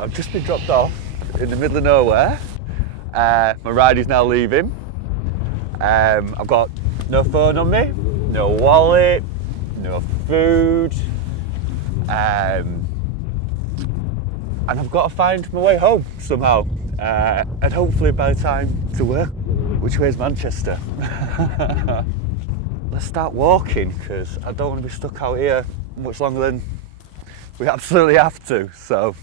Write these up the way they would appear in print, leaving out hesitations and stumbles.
I've just been dropped off in the middle of nowhere. My ride is now leaving. I've got no phone on me, no wallet, no food, and I've got to find my way home somehow. And hopefully by the time to work, which way is Manchester? Let's start walking because I don't want to be stuck out here much longer than we absolutely have to. So.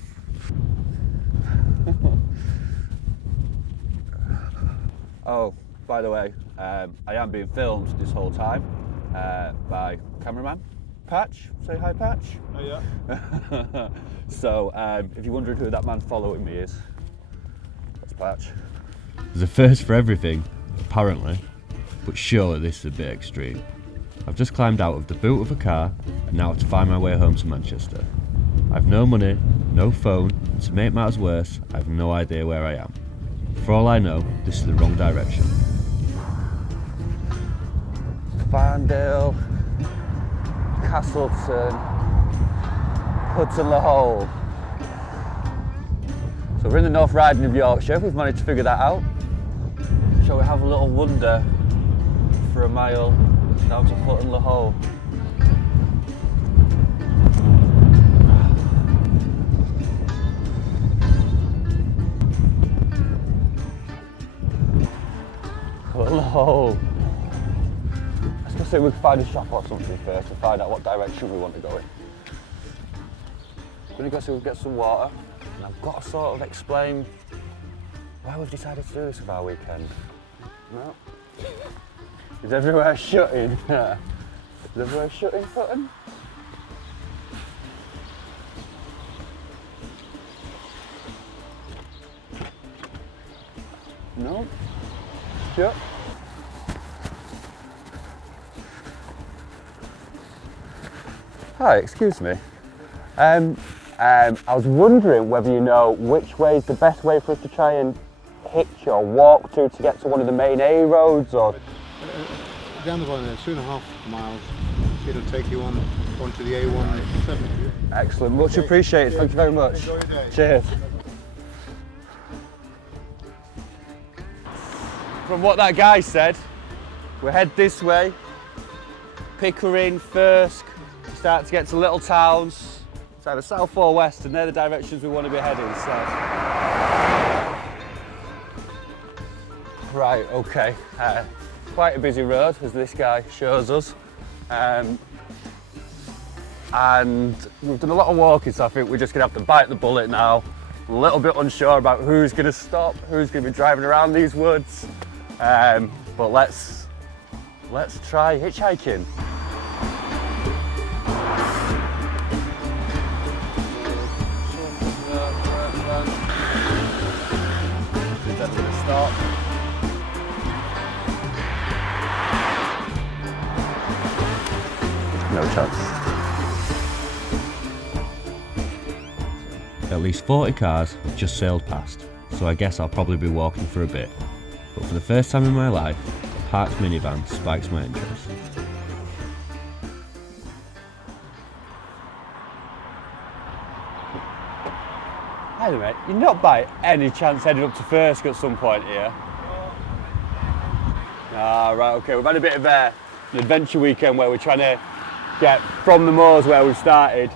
Oh, by the way, I am being filmed this whole time by cameraman Patch. Say hi, Patch. Oh yeah. So if you're wondering who that man following me is, that's Patch. There's a first for everything, apparently, but surely this is a bit extreme. I've just climbed out of the boot of a car and now have to find my way home to Manchester. I've no money, no phone, and to make matters worse, I have no idea where I am. For all I know, this is the wrong direction. Farndale, Castleton, Hudson-le-Hole. So we're in the North Riding of Yorkshire. We've managed to figure that out. Shall we have a little wander for a mile down to Hudson-le-Hole? Hole. Let's go see if we can find a shop or something first and find out what direction we want to go in. We're going to go see if we can get some water, and I've got to sort of explain why we've decided to do this with our weekend. No. Is everywhere shutting? Is everywhere shutting, Sutton? No. Shut. Hi, excuse me. I was wondering whether you know which way is the best way for us to try and hitch or walk to get to one of the main A roads, or Down the line there, 2.5 miles. It'll take you on onto the A170. Excellent, much appreciated. Thank you very much. Enjoy your day. Cheers. From what that guy said, we head this way, Pickering, Thirsk, start to get to little towns. It's either south or west, and they're the directions we want to be heading. So, right, okay. Quite a busy road, as this guy shows us. And we've done a lot of walking, so I think we're just going to have to bite the bullet now. A little bit unsure about who's going to stop, who's going to be driving around these woods. But let's try hitchhiking. Stop. No chance. At least 40 cars have just sailed past, so I guess I'll probably be walking for a bit. But for the first time in my life, a parked minivan spikes my interest. Hi there, mate. You're not by any chance heading up to Thirsk at some point here? Ah, right, okay. We've had a bit of an adventure weekend where we're trying to get from the moors where we started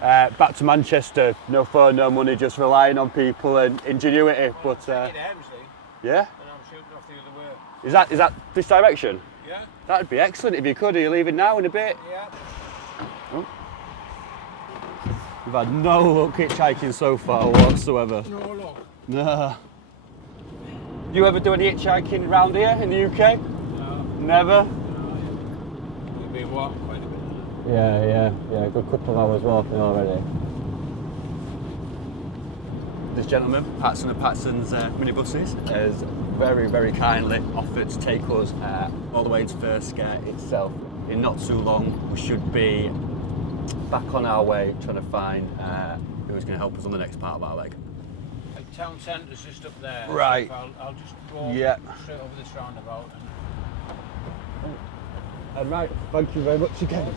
back to Manchester. No phone, no money, just relying on people and ingenuity. But yeah? And I'm shooting off the other way. Is that this direction? Yeah. That'd be excellent if you could. Are you leaving now in a bit? Yeah. Oh. We've had no luck hitchhiking so far whatsoever. No luck. No. You ever do any hitchhiking around here in the UK? No. Never? We've been walking quite a bit. Yeah, a good couple of hours walking already. This gentleman, Patson and Patson's minibuses, has very, very kindly offered to take us all the way to Thirsk itself. In not too long, we should be back on our way trying to find who's going to help us on the next part of our leg. The town centre's just up there. Right. So I'll just walk straight over this roundabout. And right, thank you very much again.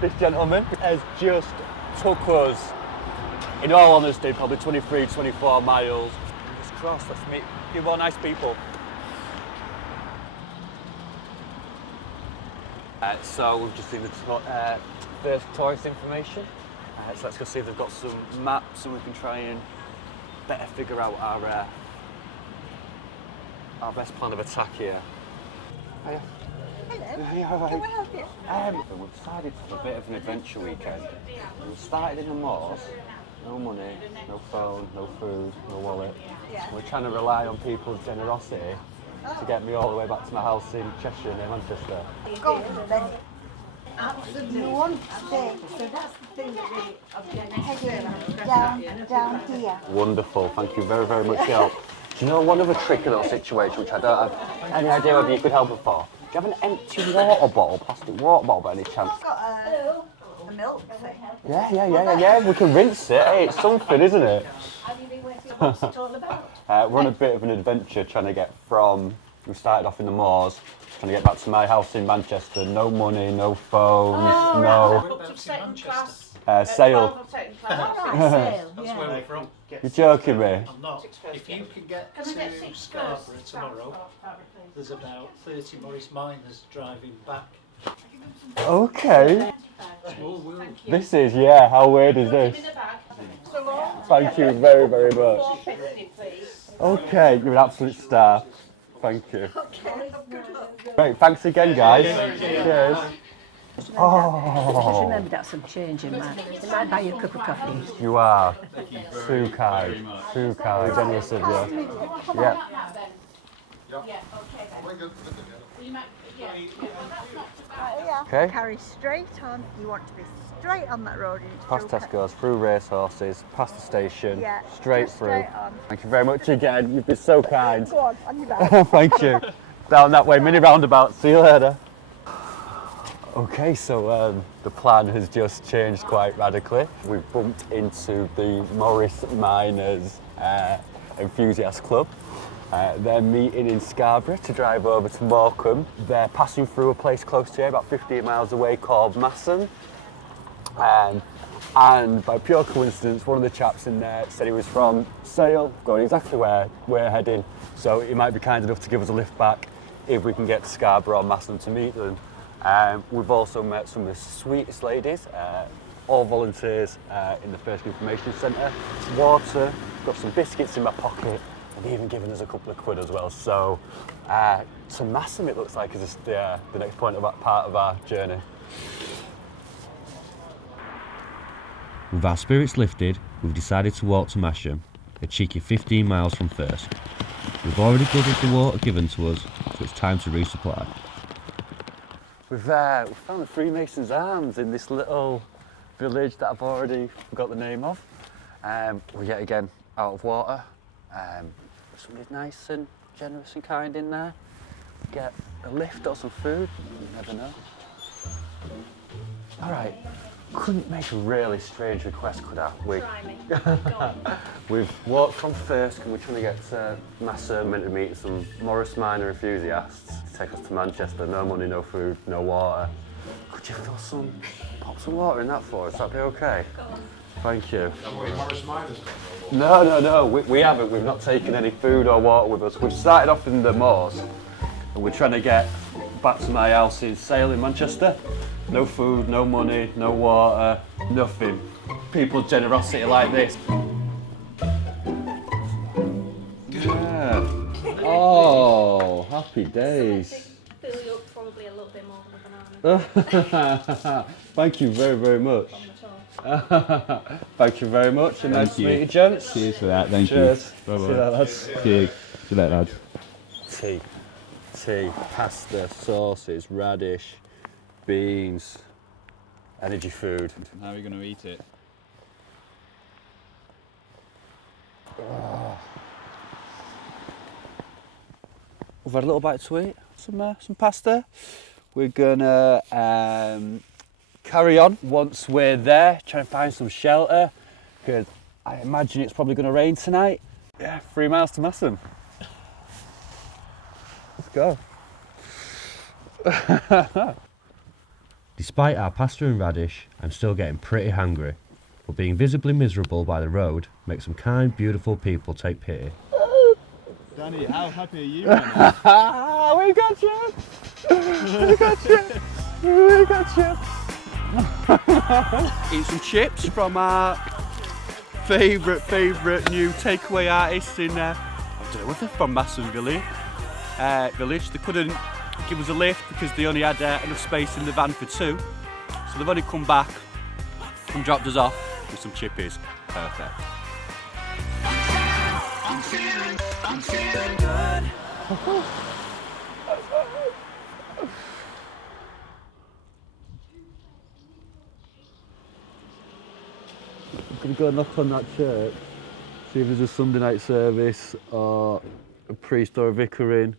This gentleman has just took us In all honesty, probably 23, 24 miles. Fingers crossed, let's meet a few more nice people. So we've just seen the first tourist information. So let's go see if they've got some maps and we can try and better figure out our best plan of attack here. Hiya. Hello. Hey, all right. Can we help you? We've decided to have a bit of an adventure weekend. We started in the moors, no money, no phone, no food, no wallet. Yeah. We're trying to rely on people's generosity to get me all the way back to my house in Cheshire near Manchester. Go on, then. You want to stay, so that's the thing that really down here. Wonderful, thank you very, very much for your help. Do you know one other tricky little situation which I don't have any idea whether you could help me for? Do you have an empty water bottle, plastic water bottle by any chance? I've got a milk thing. Yeah, we can rinse it. Hey, it's something, isn't it? What's it all about? We're on a bit of an adventure trying to get from, we started off in the moors, trying to get back to my house in Manchester. No money, no phones, no... Sale. That's where we're from. You're joking me? I'm not. If you can get to Scarborough tomorrow, there's about 30 Morris miners driving back. Okay. Small world. This is, how weird is this? Thank you very, very much. Okay, you're an absolute star. Thank you. Great, thanks again, guys. Cheers. Just Oh, remember that's some change in mine. They might buy you a cup of coffee. you are too kind, generous of you. Yeah. Okay. Carry straight on. You want to be straight on that road. Past Tesco's, through racehorses, past the station, Yeah, straight just through. straight on. Thank you very much again. You've been so kind. Go on your back. Thank you. Down that way, mini roundabout. See you later. Okay, so the plan has just changed quite radically. We've bumped into the Morris Miners Enthusiast Club. They're meeting in Scarborough to drive over to Morecambe. They're passing through a place close to here, about 15 miles away, called Masson. And by pure coincidence, one of the chaps in there said he was from Sale, going exactly where we're heading. So he might be kind enough to give us a lift back if we can get to Scarborough or Masson to meet them. We've also met some of the sweetest ladies, all volunteers in the First Information Centre. Water, got some biscuits in my pocket, and even given us a couple of quid as well. So, to Masson it looks like is the next part of our journey. With our spirits lifted, we've decided to walk to Masham, a cheeky 15 miles from First. We've already guzzled the water given to us, so it's time to resupply. We've found the Freemasons' Arms in this little village that I've already forgot the name of. We're yet again out of water. Somebody's nice and generous and kind in there. Get a lift or some food, you never know. All right, couldn't make a really strange request, could I? We've walked from First and we're trying to get to Masson, meant to meet some Morris Minor enthusiasts to take us to Manchester. No money, no food, no water. Could you pop some water in that for us? That'd be okay. Thank you. No, we haven't. We've not taken any food or water with us. We've started off in the moors and we're trying to get back to my house in Sale in Manchester. No food, no money, no water, nothing. People's generosity like this. Yeah. Oh, happy days. Fill you up probably a little bit more than a banana. Thank you very, very much. Thank you very much, and nice to meet you, gents. Cheers for that, thank Cheers. you. Bye-bye. See you later, lads. Cheers. See you later, lads. Tea, pasta, sauces, radish, beans, energy food. How are you going to eat it? We've had a little bite to eat, some pasta. We're gonna carry on once we're there, trying to find some shelter, because I imagine it's probably going to rain tonight. Yeah, 3 miles to Masson. Let's go. Despite our pasta and radish, I'm still getting pretty hungry. but being visibly miserable by the road makes some kind, beautiful people take pity. Danny, how happy are you right now? We got you! We got you! We got you! Eat some chips from our favourite new takeaway artists in, I don't know if they're from Masson Village. They couldn't give us a lift because they only had enough space in the van for two. So they've only come back and dropped us off with some chippies. Perfect. I'm feeling good. I'm gonna go knock on that church, see if there's a Sunday night service or a priest or a vicar in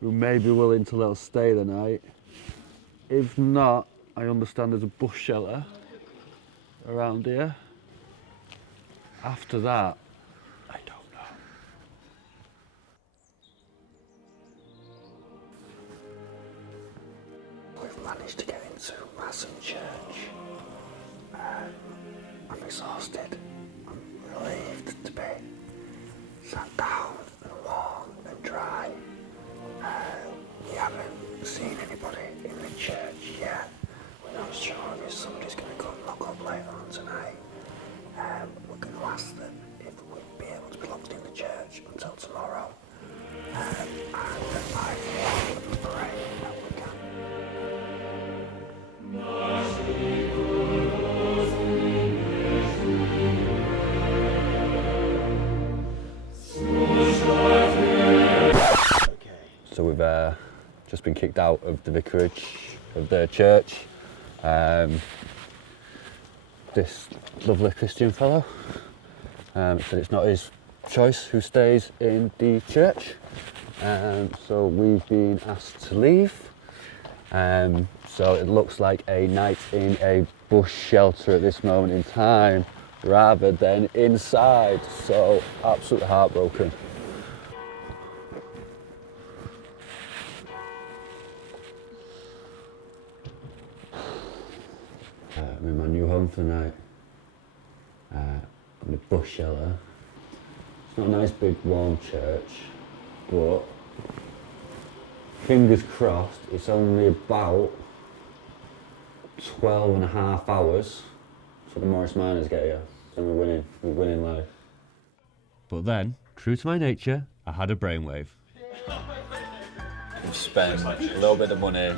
who may be willing to let us stay the night. If not, I understand there's a bus shelter around here. After that, I don't know. We've managed to get into Masson Church. I'm exhausted. I'm relieved to be sat down and warm and dry. We haven't seen anybody in the church yet. We're not sure if somebody's going to come knock up later on tonight. We're going to ask them if we'd be able to be locked in the church until tomorrow. And I pray that we can. So we've just been kicked out of the vicarage of the church. This lovely Christian fellow said it's not his choice who stays in the church. So we've been asked to leave. So it looks like a night in a bush shelter at this moment in time rather than inside. So absolutely heartbroken. I'm in my new home for the night. I'm in a bush shelter. It's not a nice big warm church, but fingers crossed it's only about 12 and a half hours so the Morris Miners get here. So we're winning life. But then, true to my nature, I had a brainwave. We've spent a little bit of money,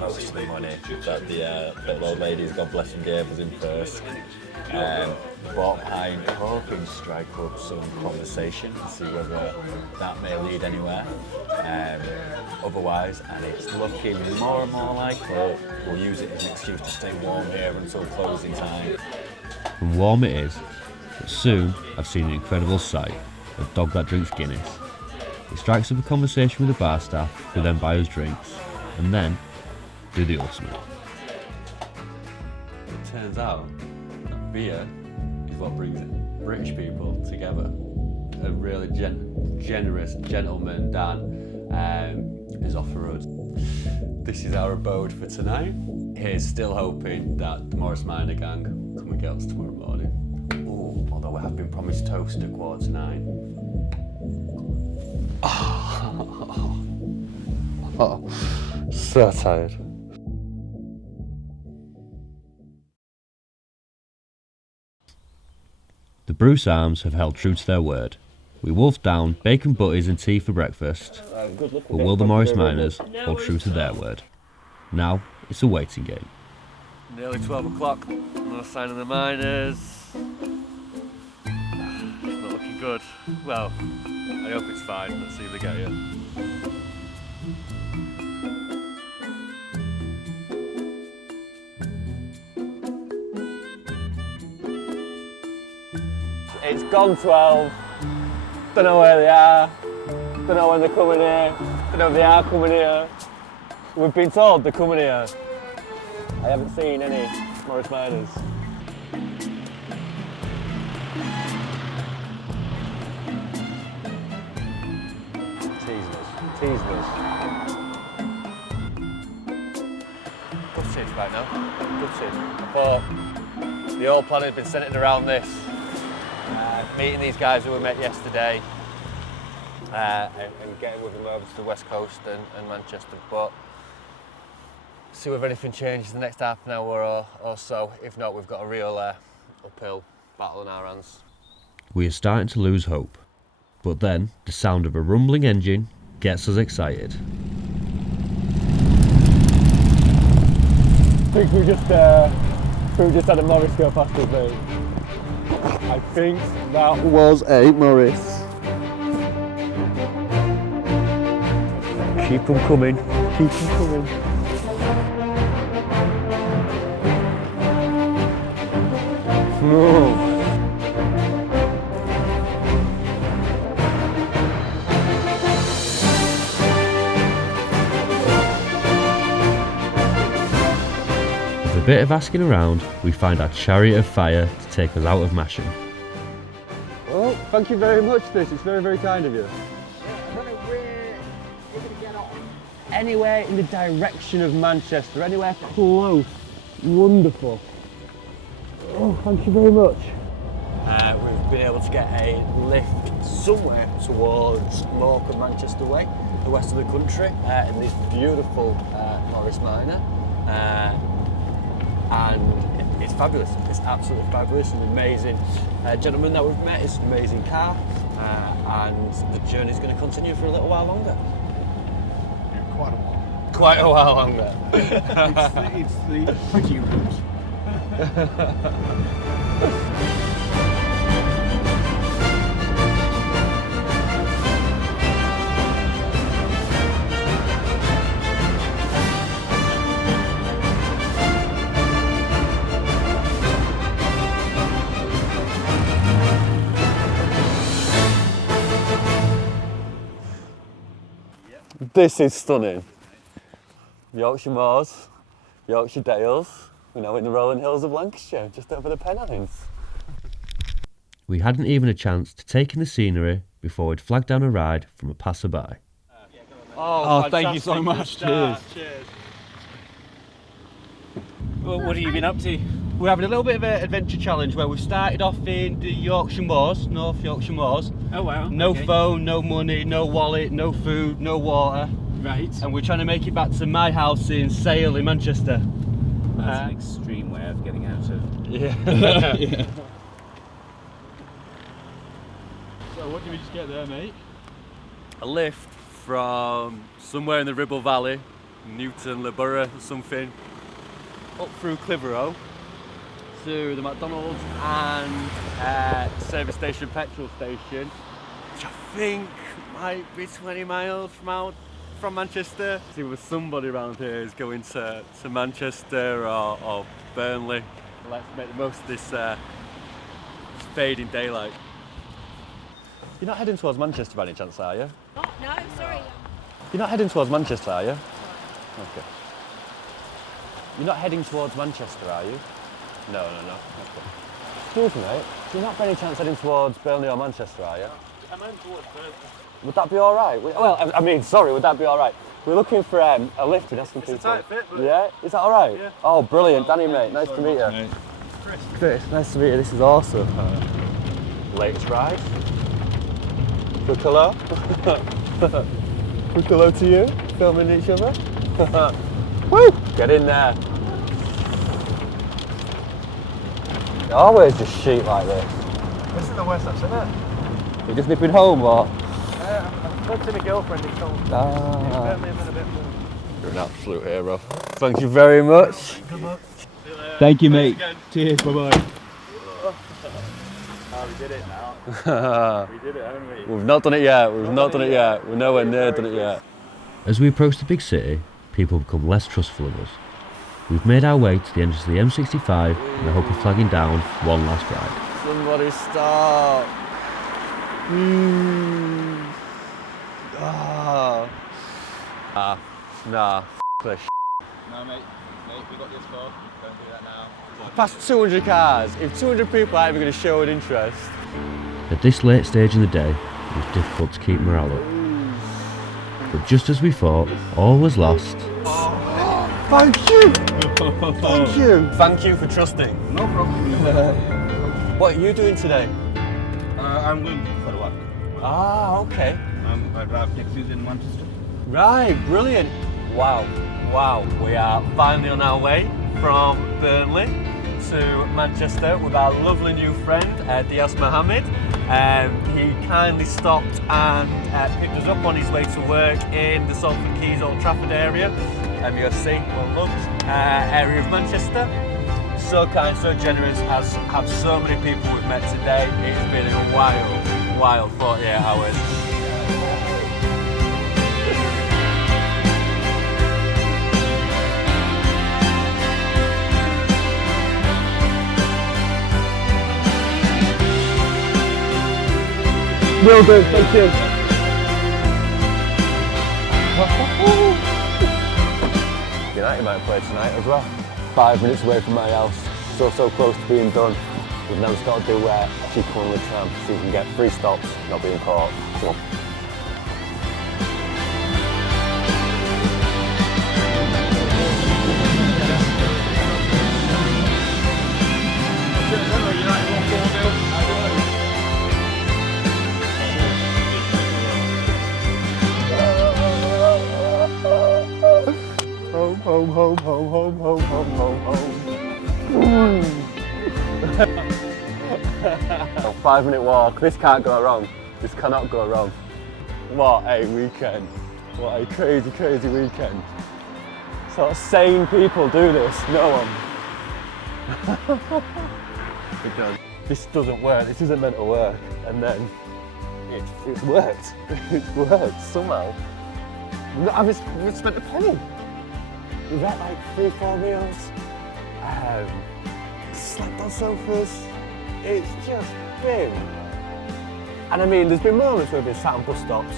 most of the money that the little old ladies, God bless them, gave us in first. But I'm hoping to strike up some conversation and see whether that may lead anywhere. Otherwise, and it's looking more and more like we'll use it as an excuse to stay warm here until closing time. And warm it is, but soon I've seen an incredible sight, a dog that drinks Guinness. He strikes up a conversation with the bar staff, who then buy us drinks, and then do the ultimate. It turns out that beer is what brings British people together. A really generous gentleman, Dan, has offered us. This is our abode for tonight. He's still hoping that the Morris Minor gang come and get us tomorrow morning. Ooh, although we have been promised toast at 9:15. Oh, so tired. The Bruce Arms have held true to their word. We wolfed down bacon butties and tea for breakfast, but will the Morris Miners hold true to their word? Now it's a waiting game. Nearly 12 o'clock, no sign of the miners. It's not looking good. Well, I hope it's fine. Let's see if they get here. It's gone 12. Don't know where they are. Don't know when they're coming here. Don't know if they are coming here. We've been told they're coming here. I haven't seen any Morris Miners. Teasing us. Gutted right now. Gutted. I thought The old plan had been centred around this. Meeting these guys who we met yesterday and getting with them over to the west coast and Manchester. But see if anything changes in the next half an hour or so. If not, we've got a real uphill battle on our hands. We are starting to lose hope, but then the sound of a rumbling engine gets us excited. I think we just had a Morris go past us, mate. I think that was a Morris. Keep them coming. Keep them coming. No. With a bit of asking around, we find our chariot of fire to take us out of Masham. Well, thank you very much, this. It's very, very kind of you. I don't know where you're going to get off. Anywhere in the direction of Manchester, anywhere close. Wonderful. Oh, thank you very much. We've been able to get a lift somewhere towards Morecambe, Manchester way, the west of the country, in this beautiful Morris Minor. And it's fabulous. It's absolutely fabulous. An amazing gentleman that we've met. It's an amazing car, and the journey's going to continue for a little while longer. Yeah, quite a while. Quite a while longer. It's the pretty route. This is stunning. Yorkshire Moors, Yorkshire Dales. We're now in the rolling hills of Lancashire, just over the Pennines. We hadn't even a chance to take in the scenery before we'd flagged down a ride from a passerby. Oh, thank you so much. Cheers. Well, what have you been up to? We're having a little bit of an adventure challenge where we've started off in the Yorkshire Moors, North Yorkshire Moors. Oh wow. No okay. phone, no money, no wallet, no food, no water. Right. And we're trying to make it back to my house in Sale in Manchester. That's an extreme way of getting out of. Yeah. Yeah. So what did we just get there, mate? A lift from somewhere in the Ribble Valley, Newton, Loughborough or something, up through Clitheroe to the McDonald's and service station, petrol station, which I think might be 20 miles from Manchester. See, with somebody around here is going to Manchester or Burnley. Let's make the most of this fading daylight. You're not heading towards Manchester by any chance, are you? Oh, no, sorry. You're not heading towards Manchester, are you? Okay. You're not heading towards Manchester, are you? No. Okay. Excuse me, mate. You're not by any chance heading towards Burnley or Manchester, are you? I'm heading towards Burnley. Would that be all right? Well, I mean, sorry, would that be all right? We're looking for a lift. We're asking people. It's a tight fit, but... Yeah? Is that all right? Yeah. Oh, brilliant. Danny, mate. Nice to meet you. Mate. Chris, nice to meet you. This is awesome. Latest ride. Quick hello. Quick hello to you. Filming each other. Woo! Get in there. Always just sheet like this. This is the West, isn't it? You just nipping home or? I'm collecting a girlfriend in town. Ah. A bit more. You're an absolute hero. Thank you very much. Thank you, mate. Cheers, bye-bye. Oh, we did it now. We did it, haven't we? We've not done it yet. We've not done it yet. We're nowhere near done it yet. As we approach the big city, people become less trustful of us. We've made our way to the entrance of the M65 in the hope of flagging down one last ride. Somebody stop. Nah. This. No, mate, we got this far. Don't do that now. Past 200 cars. If 200 people are ever going to show an interest. At this late stage in the day, it was difficult to keep morale up. But just as we thought all was lost, Thank you! Thank you! Thank you for trusting. No problem. What are you doing today? I'm going for work. Ah, okay. I drive taxis in Manchester. Right, brilliant. Wow, wow. We are finally on our way from Burnley to Manchester with our lovely new friend, Diaz Mohammed. He kindly stopped and picked us up on his way to work in the Salford Quays Old Trafford area, MUFC, well-loved area of Manchester. So kind, so generous, as have so many people we've met today. It's been a wild 48 hours. Will do, thank you. United might play tonight as well. 5 minutes away from my house, so close to being done. We've now just got to do a cheeky one with the tram so we can get 3 stops, not being caught. Come on. Home. 5-minute walk. This can't go wrong. This cannot go wrong. What a weekend. What a crazy weekend. Sort of sane people do this. No one. Because this doesn't work. This isn't meant to work. And then it's worked. It's worked somehow. I've spent a penny. We've had like 3-4 meals. Slept on sofas. It's just been. And I mean, there's been moments where we've been sat on bus stops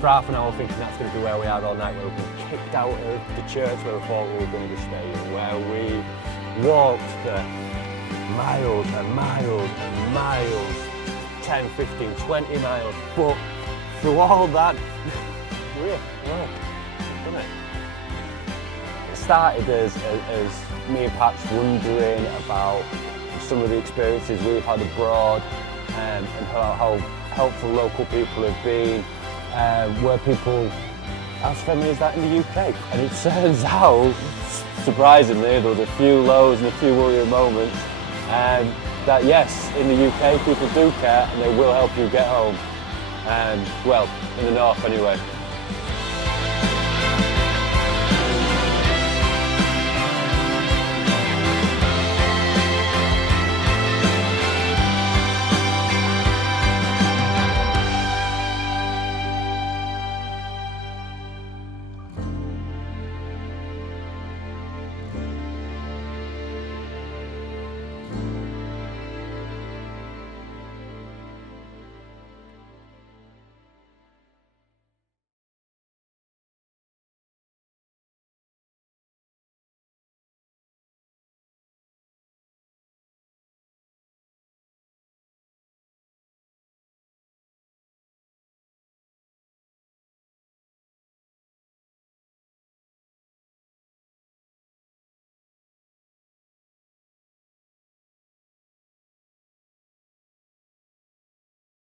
for half an hour thinking that's going to be where we are all night, where we've been kicked out of the church where we thought we were going to be staying, where we walked for miles and miles and miles, 10, 15, 20 miles. But through all that, we've done it. It started as me and Pat's wondering about some of the experiences we've had abroad and how helpful local people have been, where people are as friendly as that in the UK. And it turns out, surprisingly, there was a few lows and a few worrying moments, that yes, in the UK people do care and they will help you get home. Well, in the north anyway.